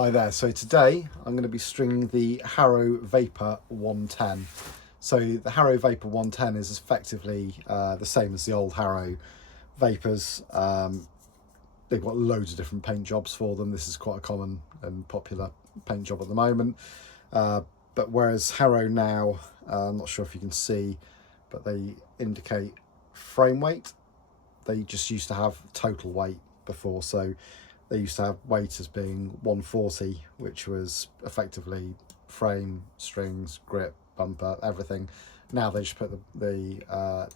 Hi there, so today I'm going to be stringing the Harrow Vapor 110. So the Harrow Vapor 110 is effectively the same as the old Harrow Vapors. They've got loads of different paint jobs for them. This is quite a common and popular paint job at the moment. But whereas Harrow now, I'm not sure if you can see, but they indicate frame weight. They just used to have total weight before, so they used to have weight as being 140, which was effectively frame, strings, grip, bumper, everything. Now they just put the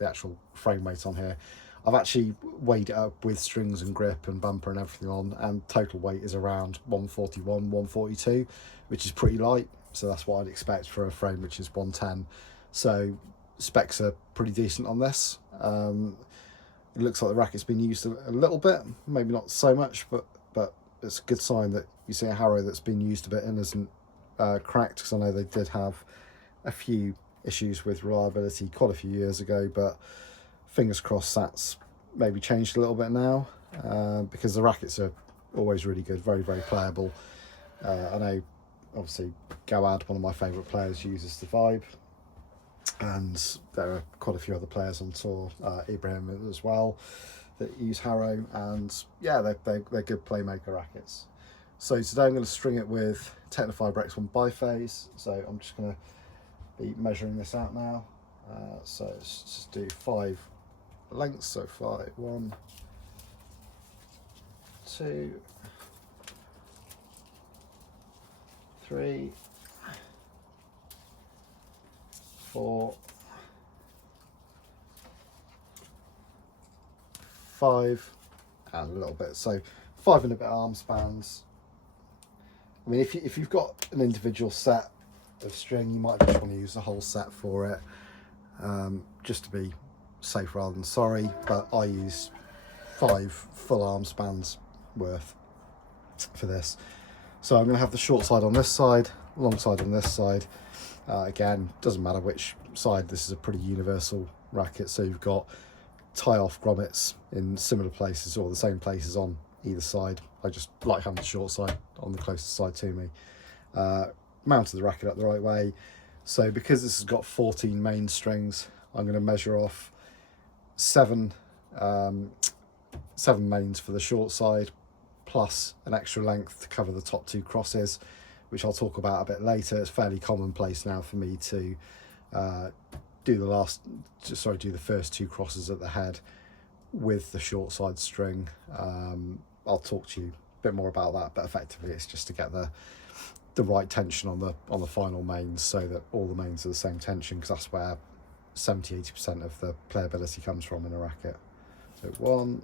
actual frame weight on here. I've actually weighed it up with strings and grip and bumper and everything on, and total weight is around 141, 142, which is pretty light. So that's what I'd expect for a frame which is 110. So specs are pretty decent on this. It looks like the racket's been used a little bit, maybe not so much, but it's a good sign that you see a Harrow that's been used a bit and isn't cracked, because I know they did have a few issues with reliability quite a few years ago, but fingers crossed that's maybe changed a little bit now, because the rackets are always really good, very, very playable. I know obviously Gawad, one of my favourite players, uses the Vibe, and there are quite a few other players on tour, Ibrahim as well, that use Harrow, and yeah, they're good playmaker rackets. So today I'm going to string it with Tecnifibre X-One Biphase. So I'm just going to be measuring this out now. So let's just do 5 lengths. So 5, 1, 2, 3, 4, 5, and a little bit. So 5 and a bit arm spans. I mean, if you've got an individual set of string, you might just want to use the whole set for it, just to be safe rather than sorry. But I use 5 full arm spans worth for this. So I'm going to have the short side on this side, long side on this side. Again, doesn't matter which side. This is a pretty universal racket. So you've got tie-off grommets in similar places or the same places on either side. I just like having the short side on the closest side to me. Mounted the racket up the right way. So because this has got 14 main strings, I'm going to measure off 7 mains for the short side, plus an extra length to cover the top 2 crosses, which I'll talk about a bit later. It's fairly commonplace now for me to do the first 2 crosses at the head with the short side string. I'll talk to you a bit more about that, but effectively it's just to get the right tension on the final mains, so that all the mains are the same tension, because that's where 70-80% of the playability comes from in a racket. So 1,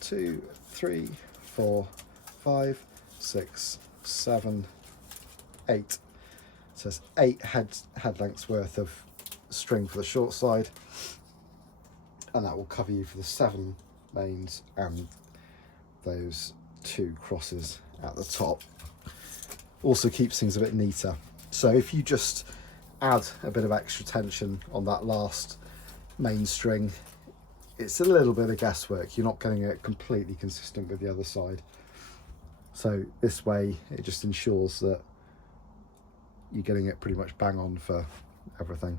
2, 3, 4, 5, 6, 7, 8. So it's 8 head lengths worth of string for the short side, and that will cover you for the 7 mains and those 2 crosses at the top. Also keeps things a bit neater. So if you just add a bit of extra tension on that last main string, it's a little bit of guesswork. You're not getting it completely consistent with the other side. So this way it just ensures that you're getting it pretty much bang on for everything.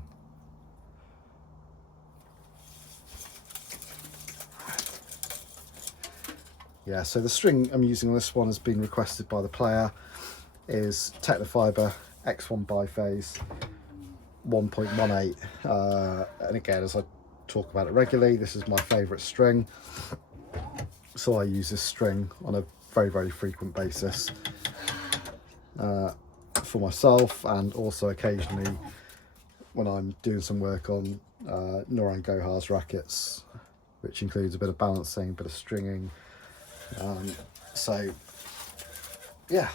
Yeah, so the string I'm using on this one has been requested by the player, is Tecnifibre X-One Biphase 1.18. And again, as I talk about it regularly, this is my favourite string. So I use this string on a very, very frequent basis for myself, and also occasionally when I'm doing some work on Noran Gohar's rackets, which includes a bit of balancing, a bit of stringing. So yeah,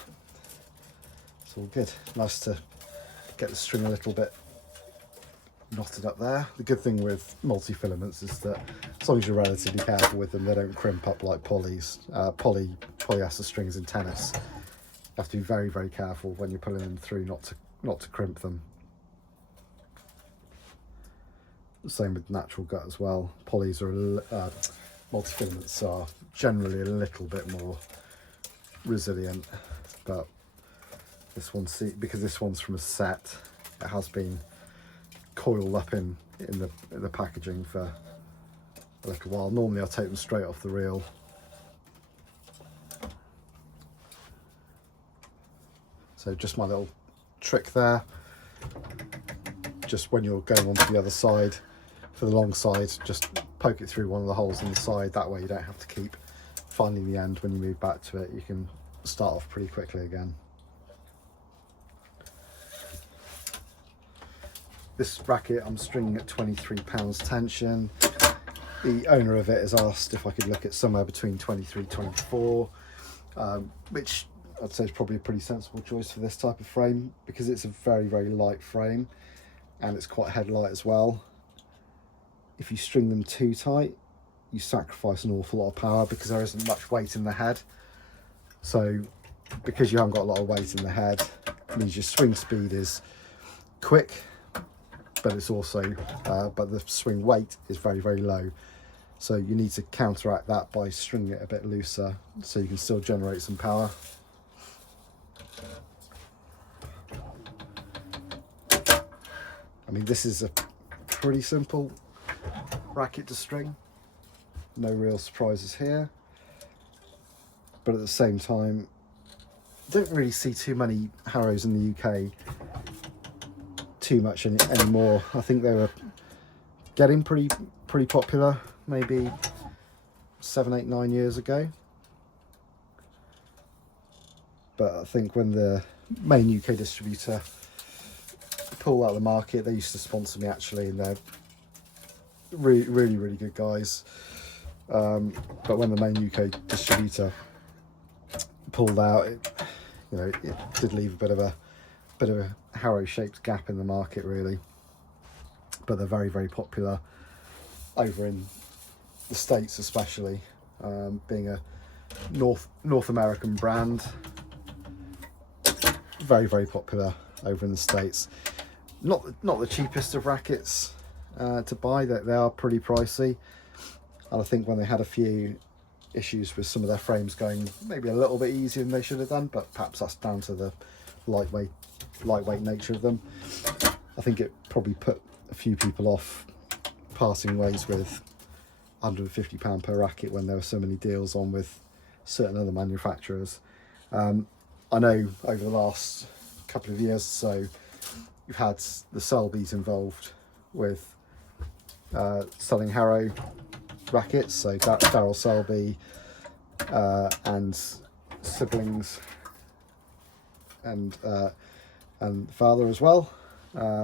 it's all good. Nice to get the string a little bit knotted up there. The good thing with multi-filaments is that as long as you're relatively careful with them, they don't crimp up like polyester strings in tennis. You have to be very, very careful when you're pulling them through not to crimp them. Same with natural gut as well. Polys are multi-filaments are generally a little bit more resilient, but this one, because this one's from a set, it has been coiled up in the packaging for a little while. Normally I take them straight off the reel. So just my little trick there, just when you're going on to the other side, for the long side, just poke it through one of the holes in the side. That way you don't have to keep finding the end when you move back to it. You can start off pretty quickly again. This racket I'm stringing at 23 pounds tension. The owner of it has asked if I could look at somewhere between 23, 24, which I'd say is probably a pretty sensible choice for this type of frame, because it's a very, very light frame and it's quite headlight as well. If you string them too tight, you sacrifice an awful lot of power because there isn't much weight in the head. So because you haven't got a lot of weight in the head, it means your swing speed is quick, but it's also, but the swing weight is very, very low. So you need to counteract that by stringing it a bit looser so you can still generate some power. I mean, this is a pretty simple racket to string. No real surprises here. But at the same time, don't really see too many Harrows in the UK too much anymore. I think they were getting pretty popular maybe 7, 8, 9 years ago. But I think when the main UK distributor pulled out of the market, they used to sponsor me actually, and they're really good guys. But when the main UK distributor pulled out, it did leave a bit of a Harrow shaped gap in the market really. But they're very popular over in the States, especially, being a North American brand. Very popular over in the States. Not the cheapest of rackets to buy. That they are pretty pricey, and I think when they had a few issues with some of their frames going maybe a little bit easier than they should have done, but perhaps that's down to the lightweight nature of them. I think it probably put a few people off parting ways with £150 per racket when there were so many deals on with certain other manufacturers. I know over the last couple of years or so, you've had the Selbys involved with selling Harrow rackets. So Darryl Selby and siblings and father as well,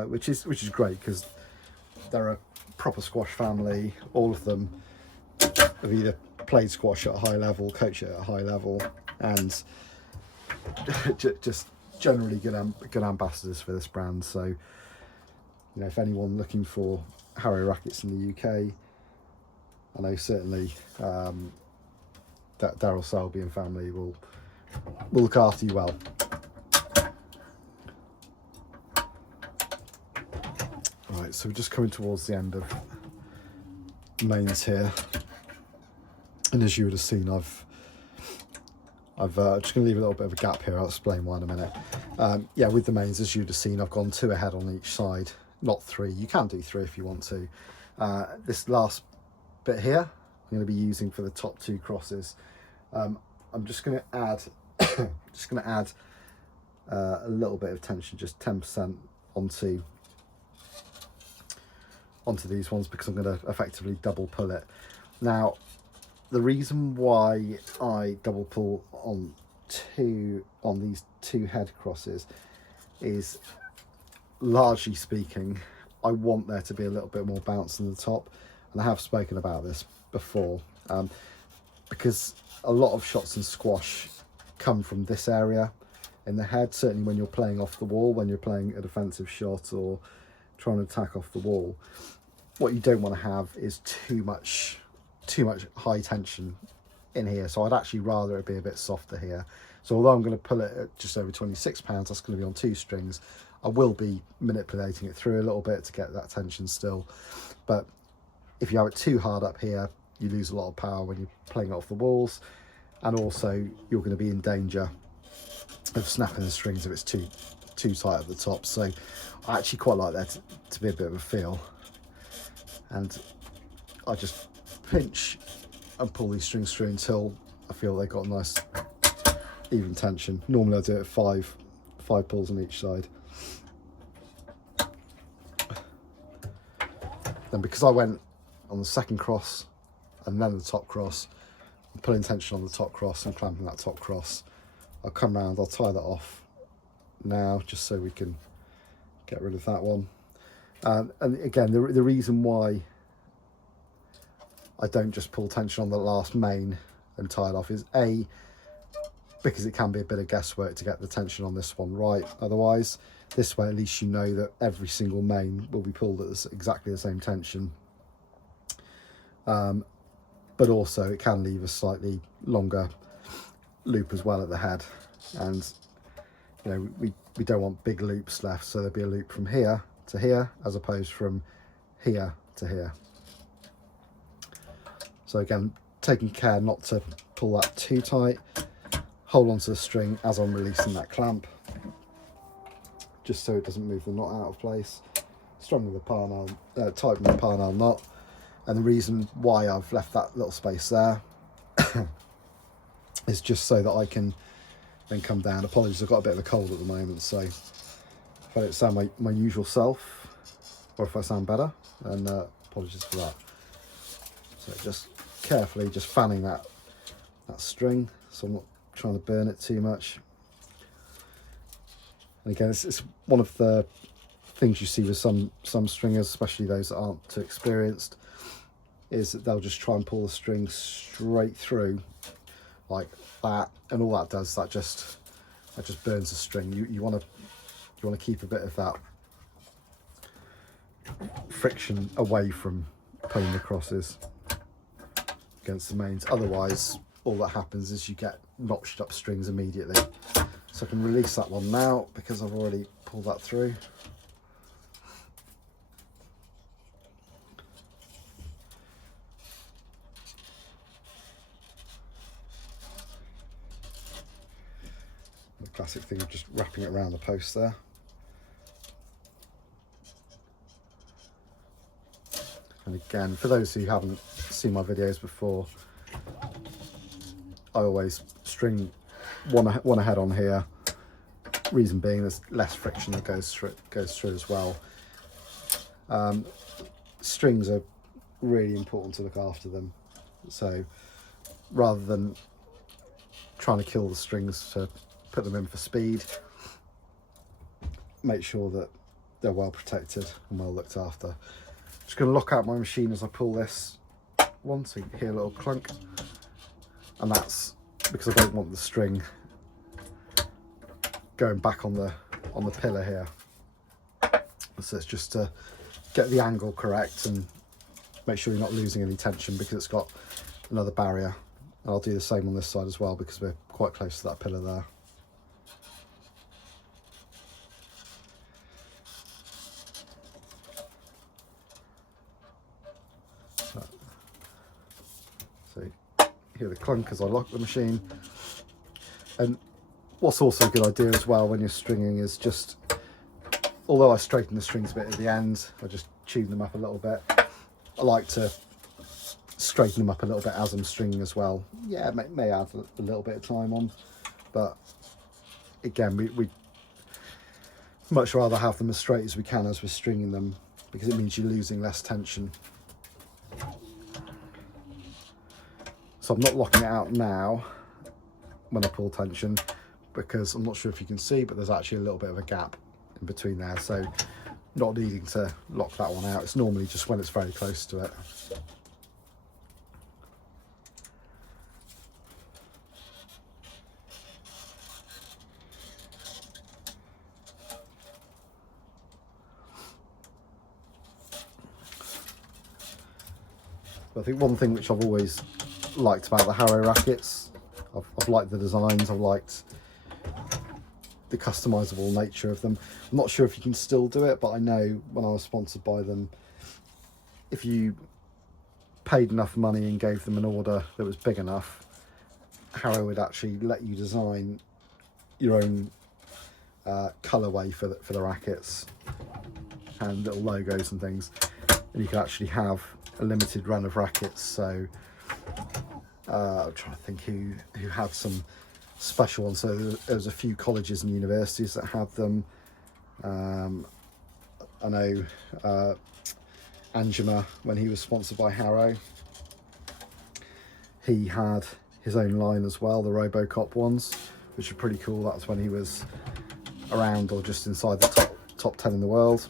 which is great because they're a proper squash family. All of them have either played squash at a high level, coached it at a high level, and just generally good ambassadors for this brand. So, if anyone looking for Harrow rackets in the UK, I know certainly that Darryl Selby and family will look after you well. Right, so we're just coming towards the end of mains here, and as you would have seen, I've just going to leave a little bit of a gap here. I'll explain why in a minute. Yeah, with the mains, as you'd have seen, I've gone 2 ahead on each side, not 3. You can do 3 if you want to. This last bit here, I'm going to be using for the top 2 crosses. I'm just going to add, a little bit of tension, just 10% onto these ones, because I'm going to effectively double pull it. Now, the reason why I double pull on these 2 head crosses is, largely speaking, I want there to be a little bit more bounce in the top, and I have spoken about this before, because a lot of shots in squash come from this area in the head, certainly when you're playing off the wall, when you're playing a defensive shot or trying to attack off the wall. What you don't want to have is too much high tension in here, so I'd actually rather it be a bit softer here. So although I'm going to pull it at just over 26 pounds, that's going to be on 2 strings, I will be manipulating it through a little bit to get that tension still. But if you have it too hard up here, you lose a lot of power when you're playing off the walls, and also you're going to be in danger of snapping the strings if it's too tight at the top. So I actually quite like that to be a bit of a feel, and I just pinch and pull these strings through until I feel they've got a nice even tension. Normally I do it five pulls on each side. Then because I went on the second cross and then the top cross, I'm pulling tension on the top cross and clamping that top cross, I'll come round, I'll tie that off now just so we can get rid of that one. And again, the reason why I don't just pull tension on the last main and tie it off is A, because it can be a bit of guesswork to get the tension on this one right. Otherwise, this way at least you know that every single main will be pulled at exactly the same tension. But also it can leave a slightly longer loop as well at the head, and you know, we don't want big loops left, so there'll be a loop from here to here as opposed from here to here. So again, taking care not to pull that too tight, hold onto the string as I'm releasing that clamp, just so it doesn't move the knot out of place. Strong with the parnell, tighten the parnell knot, and the reason why I've left that little space there is just so that I can then come down. Apologies, I've got a bit of a cold at the moment, so if I don't sound my usual self, or if I sound better, then apologies for that. So just carefully just fanning that string, so I'm not trying to burn it too much. And again, it's one of the things you see with some stringers, especially those that aren't too experienced, is that they'll just try and pull the string straight through like that, and all that does, that just burns the string. You want to keep a bit of that friction away from pulling the crosses against the mains. Otherwise, all that happens is you get notched up strings immediately. So I can release that one now because I've already pulled that through. The classic thing of just wrapping it around the post there. And again, for those who haven't seen my videos before, I always string one ahead on here. Reason being, there's less friction that goes through as well. Strings are really important to look after them. So rather than trying to kill the strings to put them in for speed, make sure that they're well protected and well looked after. Just going to lock out my machine as I pull this one, so you can hear a little clunk, and that's because I don't want the string going back on the pillar here. So it's just to get the angle correct and make sure you're not losing any tension, because it's got another barrier. And I'll do the same on this side as well, because we're quite close to that pillar there. So hear the clunk as I lock the machine. And what's also a good idea as well when you're stringing is just, although I straighten the strings a bit at the end, I just tune them up a little bit. I like to straighten them up a little bit as I'm stringing as well. Yeah, may add a little bit of time on, but again, we much rather have them as straight as we can as we're stringing them, because it means you're losing less tension. So I'm not locking it out now when I pull tension, because I'm not sure if you can see, but there's actually a little bit of a gap in between there, so not needing to lock that one out. It's normally just when it's very close to it. But I think one thing which I've always liked about the Harrow rackets, I've liked the designs, I've liked the customizable nature of them. I'm not sure if you can still do it, but I know when I was sponsored by them, if you paid enough money and gave them an order that was big enough, Harrow would actually let you design your own colourway for the rackets and little logos and things, and you could actually have a limited run of rackets. So I'm trying to think who had some special ones. So there was a few colleges and universities that had them. I know Angema, when he was sponsored by Harrow, he had his own line as well, the Robocop ones, which are pretty cool. That's when he was around or just inside the top 10 in the world.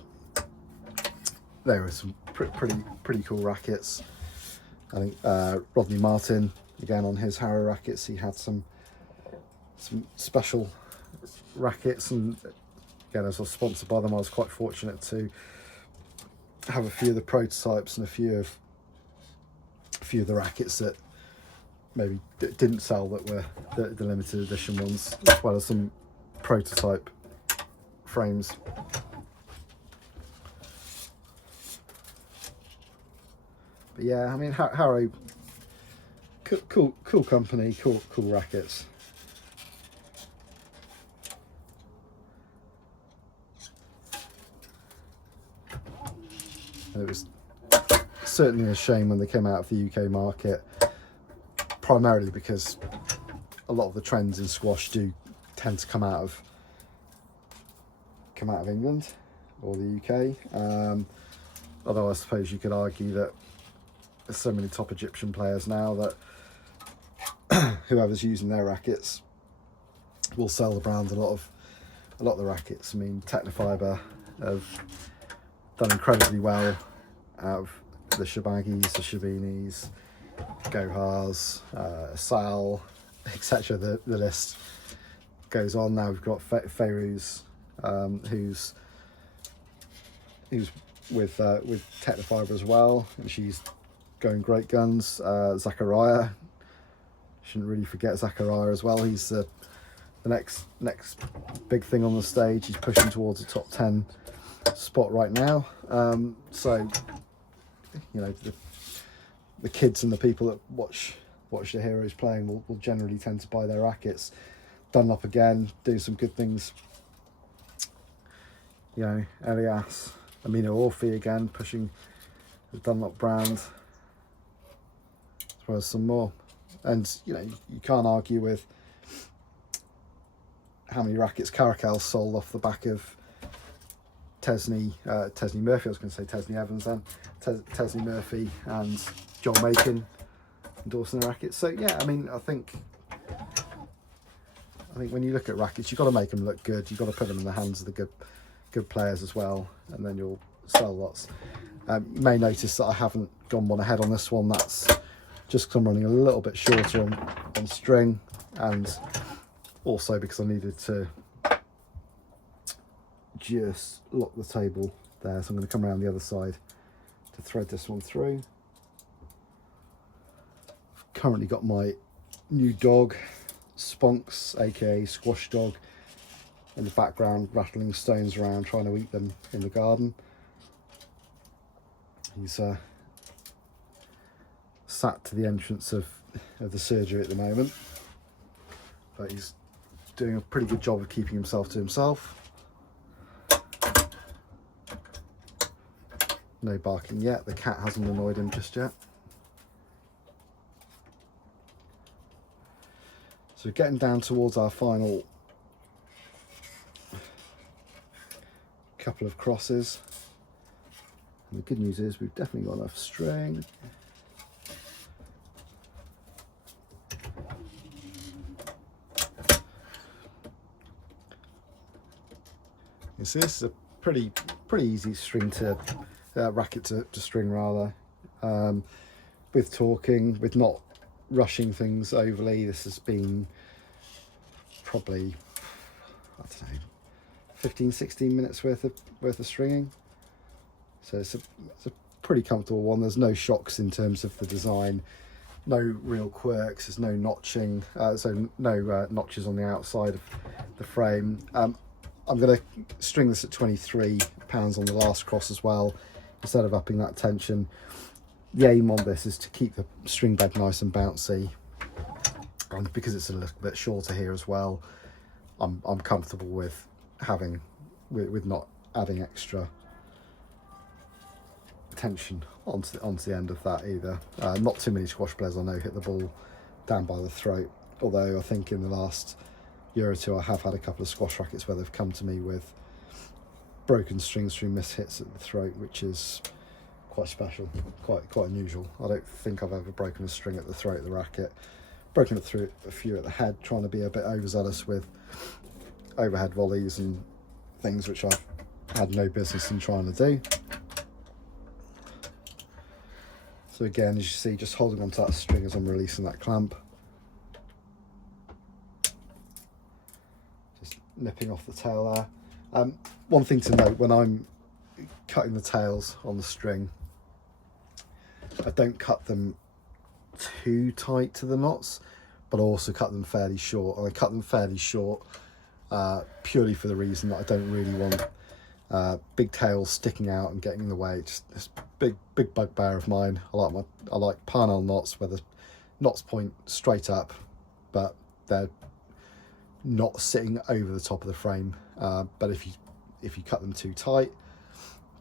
There were some pretty cool rackets. I think Rodney Martin, again on his Harrow rackets, he had some special rackets, and again, as I was sponsored by them, I was quite fortunate to have a few of the prototypes and a few of the rackets that maybe didn't sell, that were the limited edition ones, as well as some prototype frames. But yeah, I mean, Harrow, cool company, cool rackets. And it was certainly a shame when they came out of the UK market, primarily because a lot of the trends in squash do tend to come out of England or the UK. Although I suppose you could argue that there's so many top Egyptian players now that whoever's using their rackets will sell the brand a lot of the rackets. I mean, Tecnifibre have done incredibly well out of the Shabagis, the Shabinis, Gohars, Sal, etc. The list goes on. Now we've got Feiruz, who's with Tecnifibre as well, and she's going great guns. Zachariah, shouldn't really forget Zachariah as well. He's the next big thing on the stage. He's pushing towards the top 10 spot right now. So you know, the kids and the people that watch the heroes playing will generally tend to buy their rackets. Dunlop again doing some good things. You know, Elias, Amino Orphy again pushing the Dunlop brand, as well as some more. And you know, you can't argue with how many rackets Caracal sold off the back of Tesney Murphy. I was going to say Tesney Evans then. Tesney Murphy and John Macon endorsing the rackets. So yeah, I mean, I think when you look at rackets, you've got to make them look good. You've got to put them in the hands of the good players as well, and then you'll sell lots. You may notice that I haven't gone one ahead on this one. That's just because I'm running a little bit shorter on string, and also because I needed to just lock the table there. So I'm going to come around the other side to thread this one through. I've currently got my new dog, Sponks, aka Squash Dog, in the background, rattling stones around, trying to eat them in the garden. He's sat to the entrance of the surgery at the moment, but he's doing a pretty good job of keeping himself to himself. No barking yet. The cat hasn't annoyed him just yet. So getting down towards our final couple of crosses. And the good news is we've definitely got enough string. You see, this is a pretty easy string to racket to string rather. With talking, with not rushing things overly. This has been probably, I don't know, 15-16 minutes worth of stringing. So it's a pretty comfortable one. There's no shocks in terms of the design, no real quirks. There's no notching, so no notches on the outside of the frame. I'm going to string this at 23 pounds on the last cross as well, instead of upping that tension. The aim on this is to keep the string bed nice and bouncy. and because it's a little bit shorter here as well, I'm comfortable with not adding extra tension onto the end of that either. Not too many squash players I know hit the ball down by the throat, although I think in the last year or two I have had a couple of squash rackets where they've come to me with broken strings through missed hits at the throat, which is quite special, quite unusual. I don't think I've ever broken a string at the throat of the racket. Broken it through a few at the head, trying to be a bit overzealous with overhead volleys and things which I had no business in trying to do. So again, as you see, just holding onto that string as I'm releasing that clamp. Just nipping off the tail there. One thing to note, when I'm cutting the tails on the string, I don't cut them too tight to the knots, but I also cut them fairly short. And I cut them fairly short purely for the reason that I don't really want big tails sticking out and getting in the way. It's this big bugbear of mine. I like parnell knots where the knots point straight up, but they're not sitting over the top of the frame. But if you cut them too tight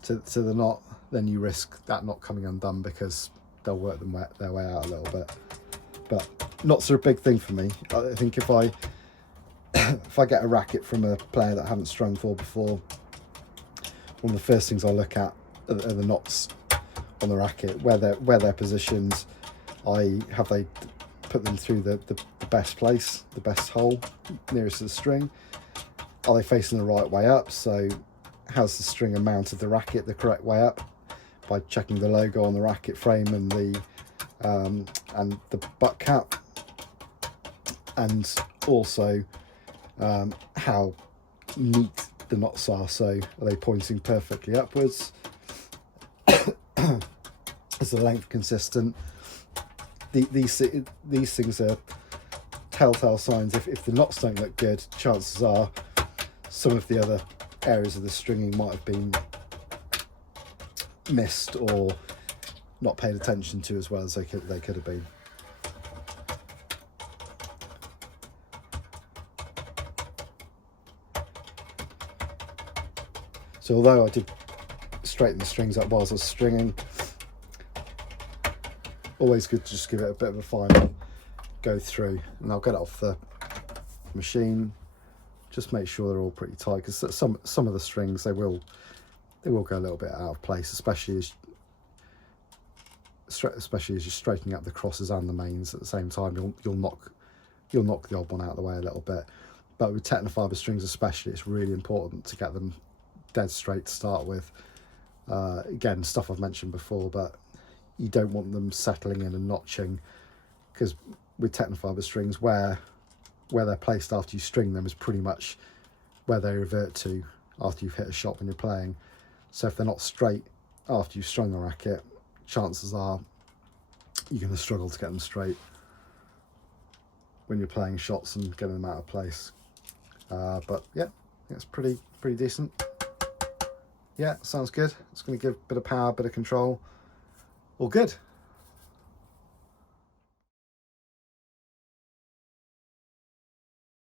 to the knot, then you risk that knot coming undone because they'll work their way out a little bit. But knots are a big thing for me. I think if I get a racket from a player that I haven't strung for before, one of the first things I look at are the knots on the racket, where they're positioned. Have they put them through the best place, the best hole nearest to the string? Are they facing the right way up? So has the stringer mounted the racket the correct way up by checking the logo on the racket frame and the butt cap, and also how neat the knots are. So are they pointing perfectly upwards? Is the length consistent? These things are telltale signs. If the knots don't look good, chances are some of the other areas of the stringing might have been missed or not paid attention to as well as they could have been. So although I did straighten the strings up whilst I was stringing, always good to just give it a bit of a final go through, and I'll get it off the machine. Just make sure they're all pretty tight, because some of the strings they will go a little bit out of place, especially as you're straightening up the crosses and the mains at the same time. You'll knock the odd one out of the way a little bit. But with Tecnifibre strings especially, it's really important to get them dead straight to start with. Again, stuff I've mentioned before, but you don't want them settling in and notching, because with Tecnifibre strings, where they're placed after you string them is pretty much where they revert to after you've hit a shot when you're playing. So if they're not straight after you've strung the racket, chances are you're going to struggle to get them straight when you're playing shots and getting them out of place. But yeah, it's pretty decent. Yeah, sounds good. It's going to give a bit of power, a bit of control. All good.